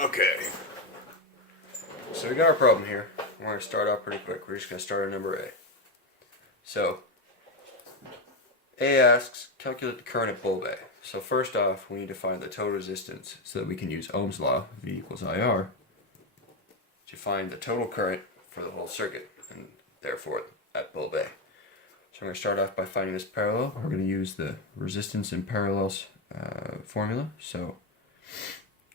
Okay. So we got our problem here. We're going to start off pretty quick. We're just going to start at number A. So, A asks, calculate the current at bulb A. So first off, we need to find the total resistance so that we can use Ohm's law, V equals IR, to find the total current for the whole circuit, and therefore at bulb A. So I'm going to start off by finding this parallel. We're going to use the resistance in parallels formula. So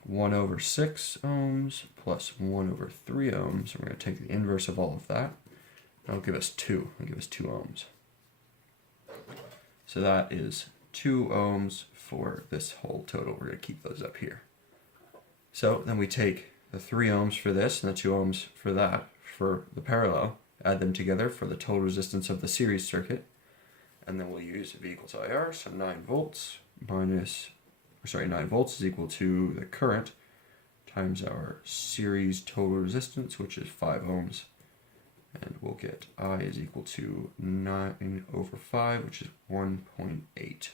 1 over 6 ohms plus 1 over 3 ohms. And we're going to take the inverse of all of that. That'll give us 2. It'll give us 2 ohms. So that is 2 ohms for this whole total. We're going to keep those up here. So then we take the 3 ohms for this and the 2 ohms for that for the parallel, add them together for the total resistance of the series circuit, and then we'll use V equals IR, so 9 volts minus, 9 volts is equal to the current times our series total resistance, which is 5 ohms, and we'll get I is equal to 9 over 5, which is 1.8.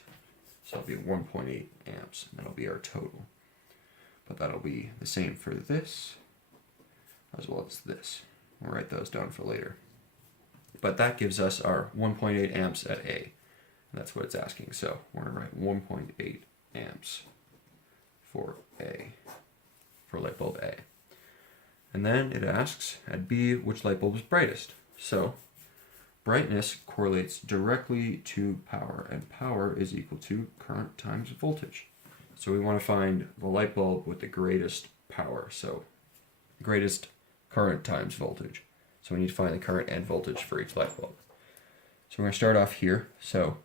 So that'll be 1.8 amps, and that'll be our total. But that'll be the same for this, as well as this. We'll write those down for later. But that gives us our 1.8 amps at A. And that's what it's asking. So we're going to write 1.8 amps for A, for light bulb A. And then it asks, at B, which light bulb is brightest? So brightness correlates directly to power, and power is equal to current times voltage. So we want to find the light bulb with the greatest power, so greatest current times voltage. So we need to find the current and voltage for each light bulb. So we're going to start off here. So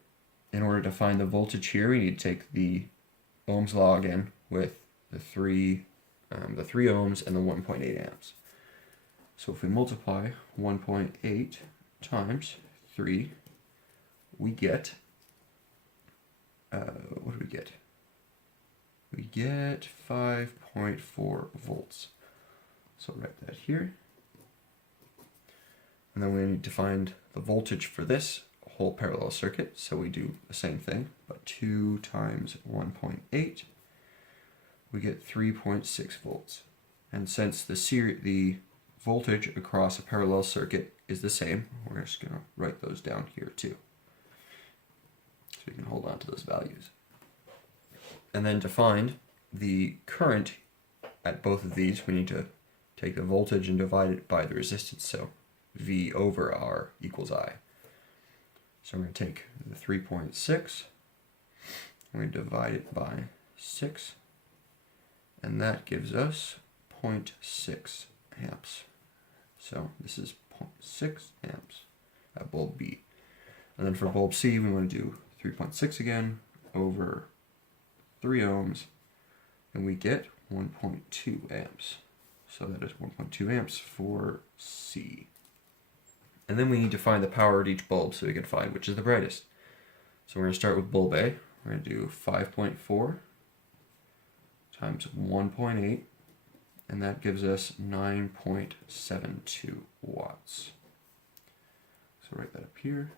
in order to find the voltage here, we need to take the Ohm's law again with the 3 ohms and the 1.8 amps. So if we multiply 1.8 times 3, we get, what do we get? We get 5.4 volts. So I'll write that here. And then we need to find the voltage for this whole parallel circuit. So we do the same thing, but 2 times 1.8, we get 3.6 volts. And since the voltage across a parallel circuit is the same, we're just going to write those down here too. So we can hold on to those values. And then to find the current at both of these, we need to take the voltage and divide it by the resistance. So V over R equals I. So I'm going to take the 3.6, we're going to divide it by 6, and that gives us 0.6 amps. So this is 0.6 amps at bulb B. And then for bulb C, we want to do 3.6 again over 3 ohms, and we get 1.2 amps. So that is 1.2 amps for C. And then we need to find the power at each bulb so we can find which is the brightest. So we're going to start with bulb A. We're going to do 5.4 times 1.8, and that gives us 9.72 watts. So write that up here.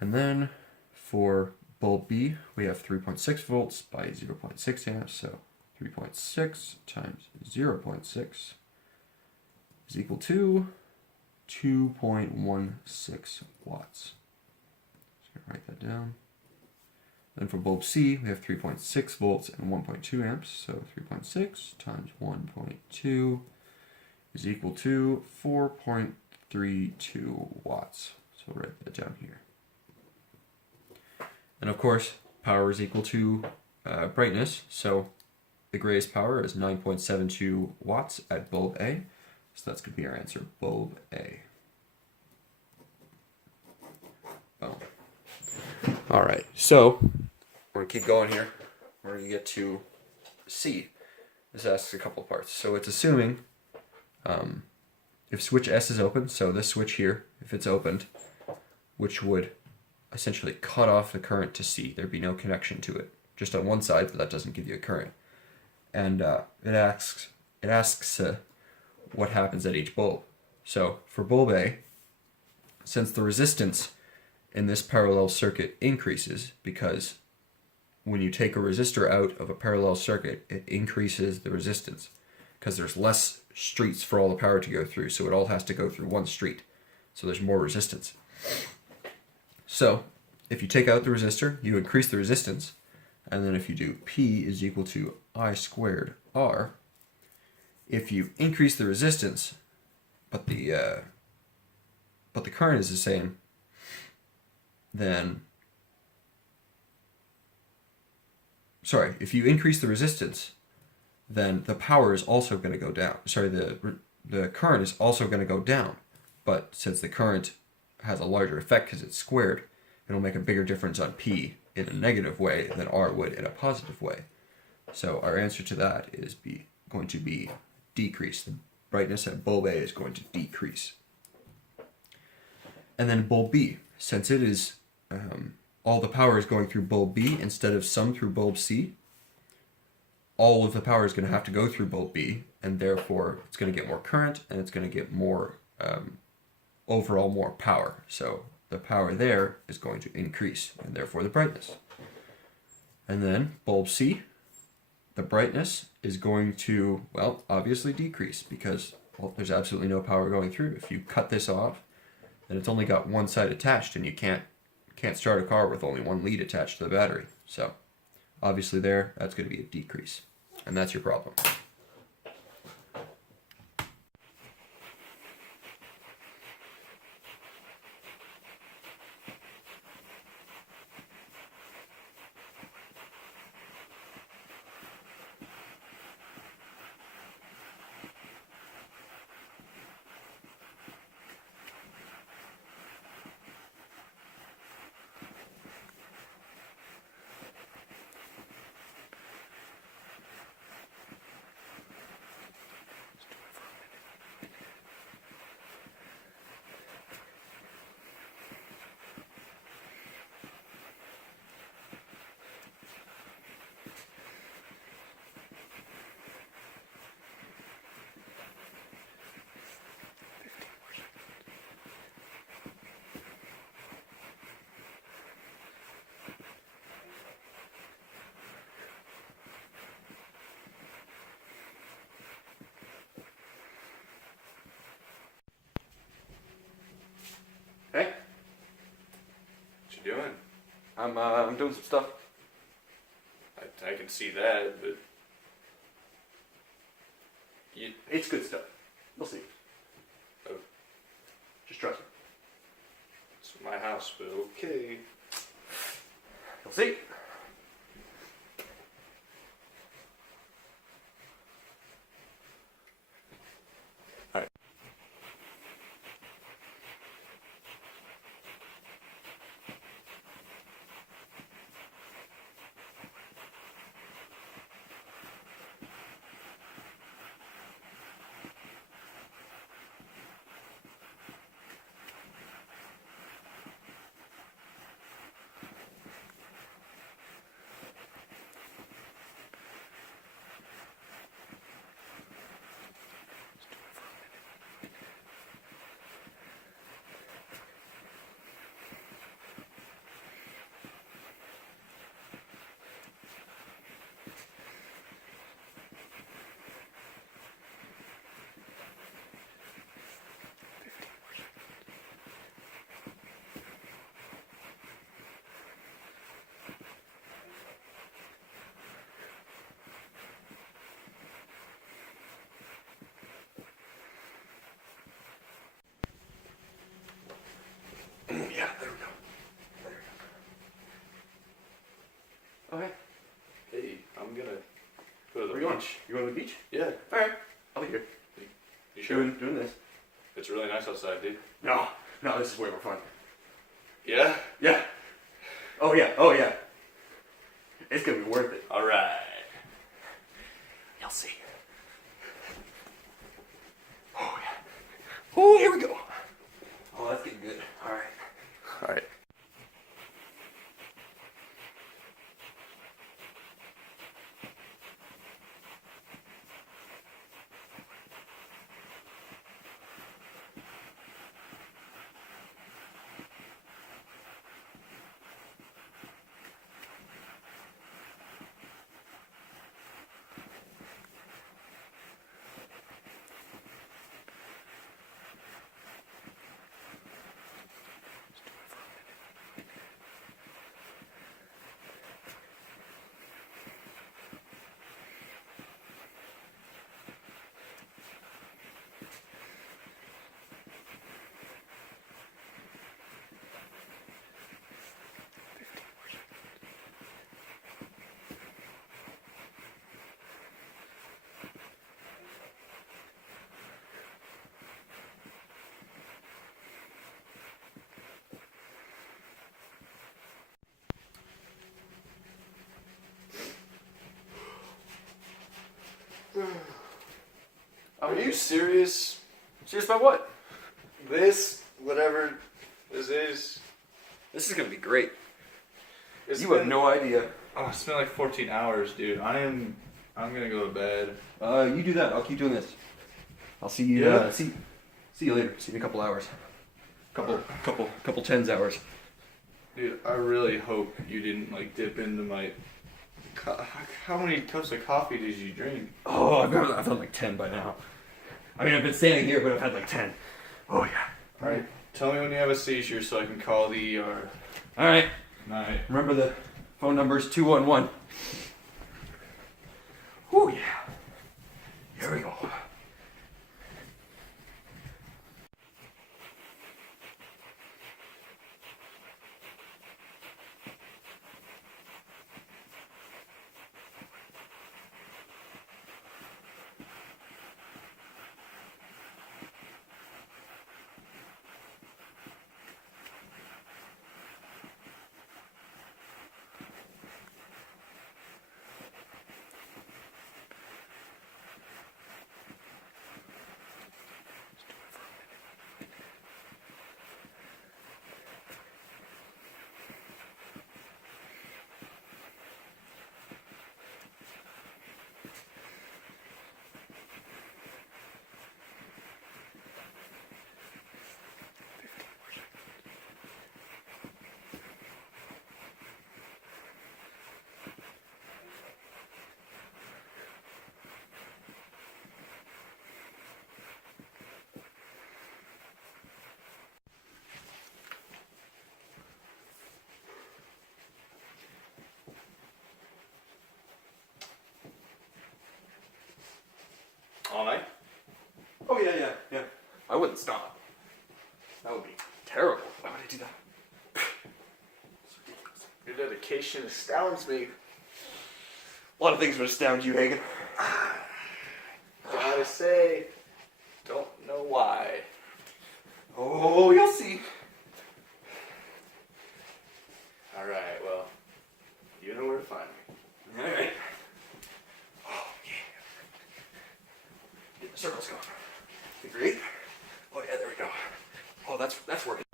And then for bulb B, we have 3.6 volts by 0.6 amps, so 3.6 times 0.6 is equal to 2.16 watts. So write that down. Then for bulb C, we have 3.6 volts and 1.2 amps, so 3.6 times 1.2 is equal to 4.32 watts. So we'll write that down here. And of course, power is equal to brightness, so the greatest power is 9.72 watts at bulb A. So that's going to be our answer, bulb A. Boom. All right, so we're going to keep going here. We're going to get to C. This asks a couple parts. So it's assuming if switch S is open, so this switch here, if it's opened, which would essentially cut off the current to C. There'd be no connection to it. Just on one side, but that doesn't give you a current. And it asks what happens at each bulb. So for bulb A, since the resistance in this parallel circuit increases because when you take a resistor out of a parallel circuit, it increases the resistance because there's less streets for all the power to go through, so it all has to go through one street. So there's more resistance. So if you take out the resistor, you increase the resistance, and then if you do P is equal to I squared R, if you increase the resistance, but the current is the same, then if you increase the resistance, then the power is also going to go down. The current is also going to go down, but since the current has a larger effect because it's squared, it'll make a bigger difference on P in a negative way than R would in a positive way. So our answer to that is going to be decrease. The brightness at bulb A is going to decrease. And then bulb B, since it is all the power is going through bulb B instead of some through bulb C, all of the power is going to have to go through bulb B, and therefore it's going to get more current and it's going to get more overall more power. So the power there is going to increase, and therefore the brightness. And then bulb C, the brightness is going to, well, obviously decrease because, well, there's absolutely no power going through. If you cut this off, then it's only got one side attached, and you can't start a car with only one lead attached to the battery. So obviously that's going to be a decrease, and that's your problem. Hey, What you doing? I'm doing some stuff. I can see that, but It's good stuff. We'll see. Oh. Just trust me. it's my house, but okay. You'll see. Yeah, there we go. Okay. Hey, I'm gonna go to the Where you going? beach. You going to the beach? Yeah. Alright. I'll be here. You sure? Doing this. It's really nice outside, dude. No, this is way more fun. Yeah? Yeah. Oh yeah. It's gonna be worth it. Alright. You'll see. Oh yeah. Oh, here we go. Oh, that's getting good. Alright. Alright. Are you serious? Serious about what? This, whatever this is. This is gonna be great. You have no idea. Oh, it's been like 14 hours, dude. I'm gonna go to bed. You do that. I'll keep doing this. I'll see you. Yeah. See you later. See you in a couple hours. Couple tens hours. Dude, I really hope you didn't like dip into my. How many cups of coffee did you drink? Oh, I've had like 10 by now. I mean, I've been standing here, but I've had like 10. Oh yeah. All right. Tell me when you have a seizure so I can call the ER. All right. Night. Remember the phone number is 211. Oh yeah. Here we go. All night? Oh yeah. I wouldn't stop. That would be terrible. Why would I do that? Your dedication astounds me. A lot of things would astound you, Hagen. Gotta say, don't know why. Oh, you'll see. Alright, well, you know where to find me. All right. Oh yeah. Get the circles going. Figure 8. Oh yeah, there we go. Oh, that's working.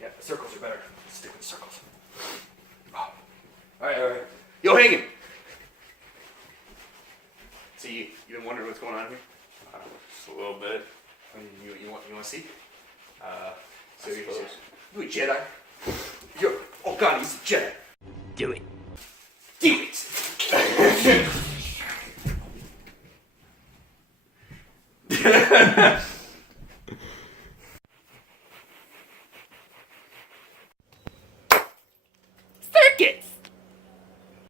Yeah, the circles are better. Let's stick with the circles. Oh. All right. Yo, Hagen. So you've been wondering what's going on here? Just a little bit. You want to see? So I suppose. you a Jedi? Oh God, he's a Jedi. Do it. Do it.